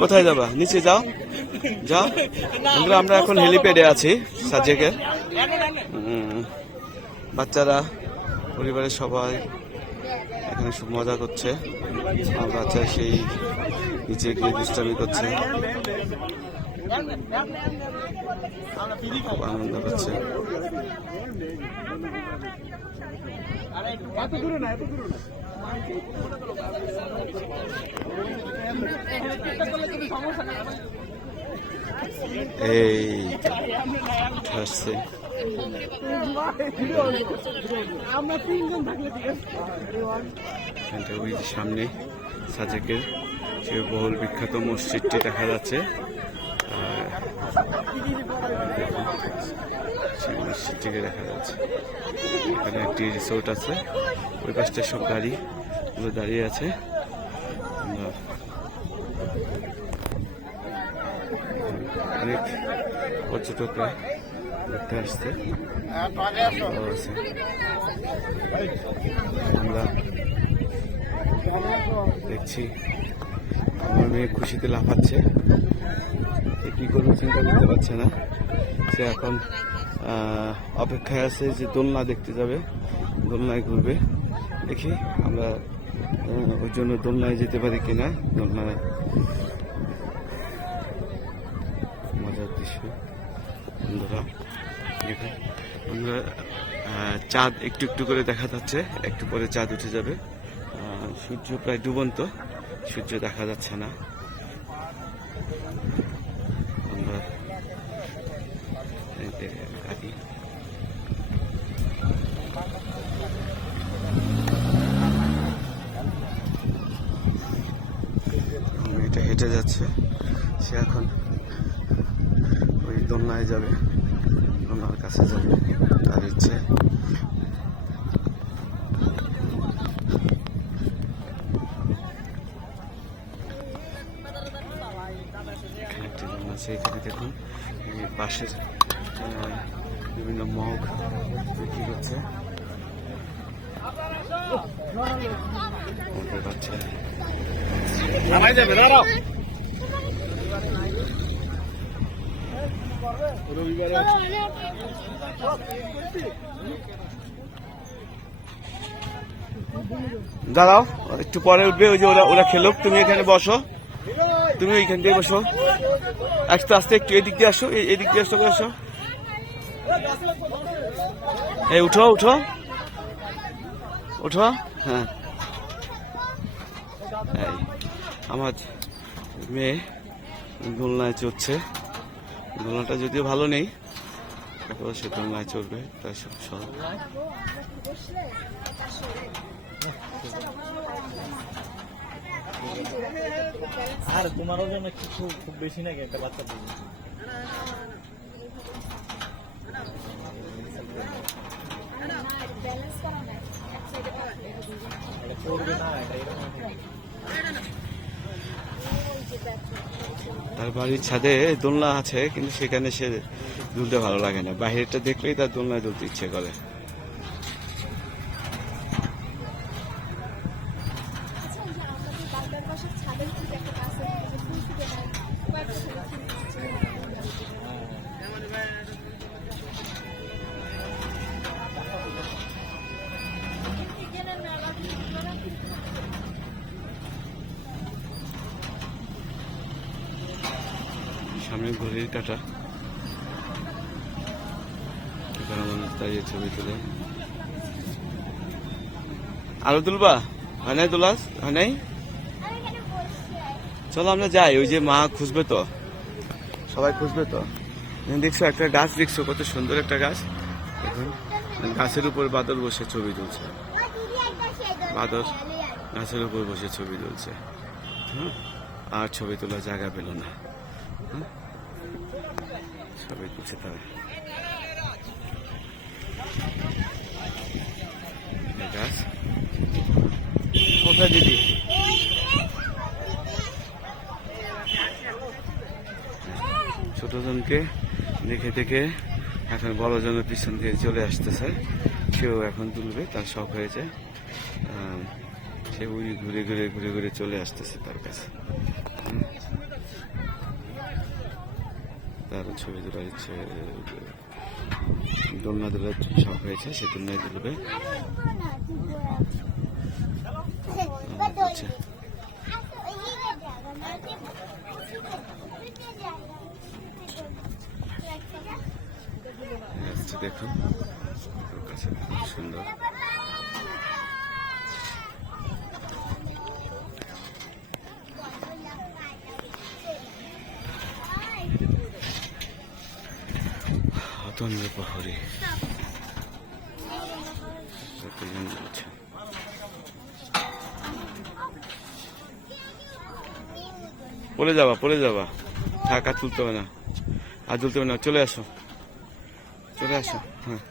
কোথায় যাবা? নিচে যাও, যাও। আমরা এখন হেলিপ্যাডে আছি সাজেকের। বাচ্চারা, পরিবারের সবাই এখানে খুব মজা করছে। বাচ্চা সেই নিচে গিয়ে দুষ্টামি করছে, খুব আনন্দ করছে। এই আসছে ওই সামনে সাজেকের সে বহুল বিখ্যাত মসজিদটি দেখা যাচ্ছে। সেই মসজিদটিকে দেখা যাচ্ছে। এখানে একটি রিসোর্ট আছে, ওই পাশটা সব গাড়িগুলো দাঁড়িয়ে আছে। অনেক পর্যটকরা ঘুরতে আসছে। আমরা দেখছি আমার মেয়ে খুশিতে লাফাচ্ছে, কি করবো চিন্তা করতে পারছে না। সে এখন অপেক্ষায় আছে যে দোলনা দেখতে যাবে, দোলনায় ঘুরবে। দেখি আমরা ওর জন্য দোলনায় যেতে পারি কিনা। দোলনায় মজার দৃশ্য বন্ধুরা, দেখুন আমরা চাঁদ একটু একটু করে দেখা যাচ্ছে, একটু পরে চাঁদ উঠে যাবে। সূর্য প্রায় ডুবন্ত, সূর্য দেখা যাচ্ছে না। আমরা মেয়েটা হেঁটে যাচ্ছে, সে এখন ওই দোলনায় যাবে, দোলনার কাছে যাবে তার ইচ্ছে। এখানে দেখুন পাশের বিভিন্ন মগ বিক্রি করছে। দাঁড়াও, একটু পরে উঠবে। ওই যে ওরা খেলুক, তুমি এখানে বসো, তুমি ওইখান দিয়ে বসো। আস্তে আস্তে একটু এদিক দিয়ে আসো, এদিক দিয়ে আসো, আসো। এই উঠো উঠো উঠো। হ্যাঁ, আমার মেয়ে দোলনায় চড়ছে। দোলনাটা যদিও ভালো নেই, সে দোলনায় চড়বে, তাই সব সব। আর তোমারও যেন কিছু খুব বেশি নাকি একটা বাচ্চা তার বাড়ির ছাদে দোলনা আছে, কিন্তু সেখানে সে দুলতে ভালো লাগে না। বাইরেটা দেখলেই তার দোলনায় দুলতে ইচ্ছে করে। সামনে ঘড়ির কাঁটা, এখানে মানুষ দাঁড়িয়ে ছবি তুলে। আরো তুলবা? হয় নাই তোলা? হয় নাই? চলো আমরা যাই, ওই যে মা খুঁজবে তো, সবাই খুঁজবে তো। দেখছো একটা গাছ, দেখছো কত সুন্দর একটা গাছ। এখন গাছের উপর বাদর বসে ছবি তুলছে, বাদর গাছের উপর বসে ছবি তুলছে। হ্যাঁ, আর ছবি তোলার জায়গা পেল না, ছবি তুলছে তারা। গাছ কোথায় দিদি? ছোটজনকে দেখে দেখে এখন বড়জনের পিছন দিয়ে চলে আসতেছে, সেও এখন তুলবে, তার শখ হয়েছে। সে ঘুরে ঘুরে চলে আসতেছে তার কাছে। তার ছবি তোলার ইচ্ছে, দোলনা দোলার শখ হয়েছে, সে দোলনায় দুলবে। আচ্ছা, আসছে দেখুন, ওর কাছে খুব সুন্দর। অতন্দ্র প্রহরী কতজন বলছে। পড়ে যাবা, থাক, আর তুলতে হবে না, চলে আসো, হ্যাঁ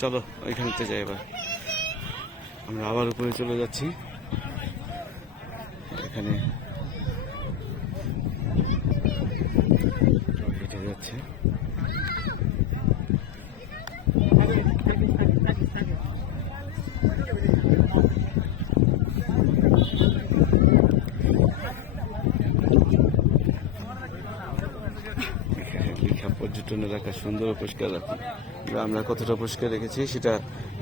চলো, ওইখানতে যাই। এবার আমরা আবার উপরে চলে যাচ্ছি। এখানে হেঁটে যাচ্ছে। লেখা পর্যটন এলাকা সুন্দর ও পরিষ্কার রাখুন। আমরা কতটা পরিষ্কার রেখেছি সেটা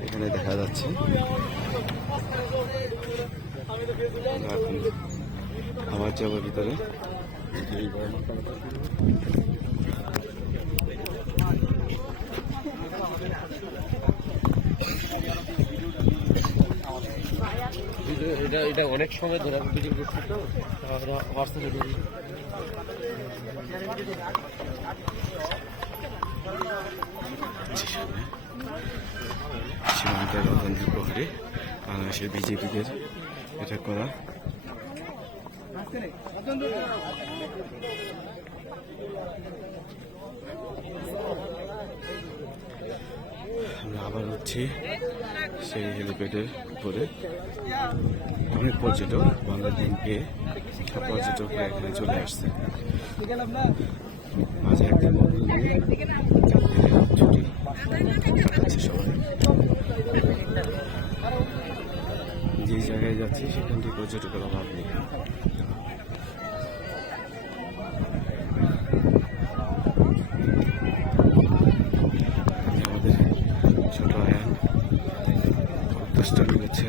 এখানে দেখা যাচ্ছে। এখন আবার যাবো ভিতরে। এটা অনেক সময় ধরে ভিডিও করছি তো, হোয়াটসঅ্যাপে দিই। সীমান্তের অতন্ত্র প্রহরী, বাংলাদেশের বিজেপিদের এটা করা। আমরা আবার উঠছি সেই হেলিপ্যাডের উপরে। অনেক পর্যটক, বাংলা দিন পেয়ে সব পর্যটকরা এখানে চলে আসছে। মাঝে একদিন ছুটি আছে সবাই। যে জায়গায় যাচ্ছি সেখান থেকে পর্যটকের অভাব নেই। আমাদের ছোট আয়ান খুব দুষ্টামি করছে।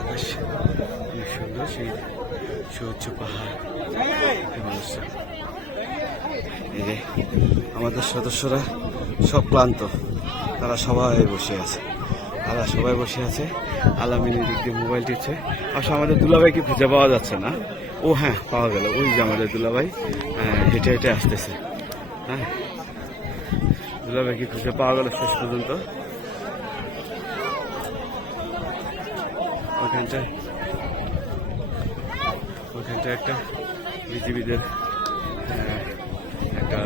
আকাশ অনেক সুন্দর, সেই সুউচ্চ পাহাড়। এই যে আমাদের সদস্যরা সব ক্লান্ত, তারা সবাই বসে আছে। আলামিনের দিক দিয়ে মোবাইল টিপছে। আসলে আমাদের দুলাভাইকে খুঁজে পাওয়া যাচ্ছে না। ও হ্যাঁ, পাওয়া গেল, ওই যে আমাদের দুলাভাই হেঁটে হেঁটে আসতেছে। হ্যাঁ, দুলাভাইকে খুঁজে পাওয়া গেল শেষ পর্যন্ত। ওখানটা একটা বিজিবিদের একটা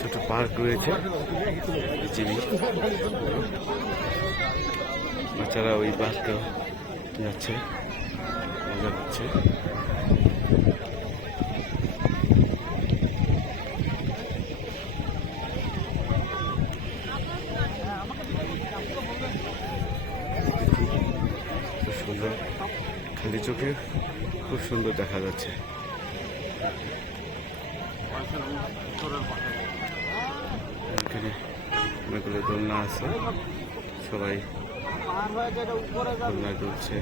ছোট পার্ক রয়েছে। বিজিবি বাচ্চারা ওই পার্কে যাচ্ছে, মজা করছে। সুন্দর, খালি চোখে খুব সুন্দর দেখা যাচ্ছে। এখানে অনেকগুলো দোলনা আছে, সবাই দোলনায় দুলছে।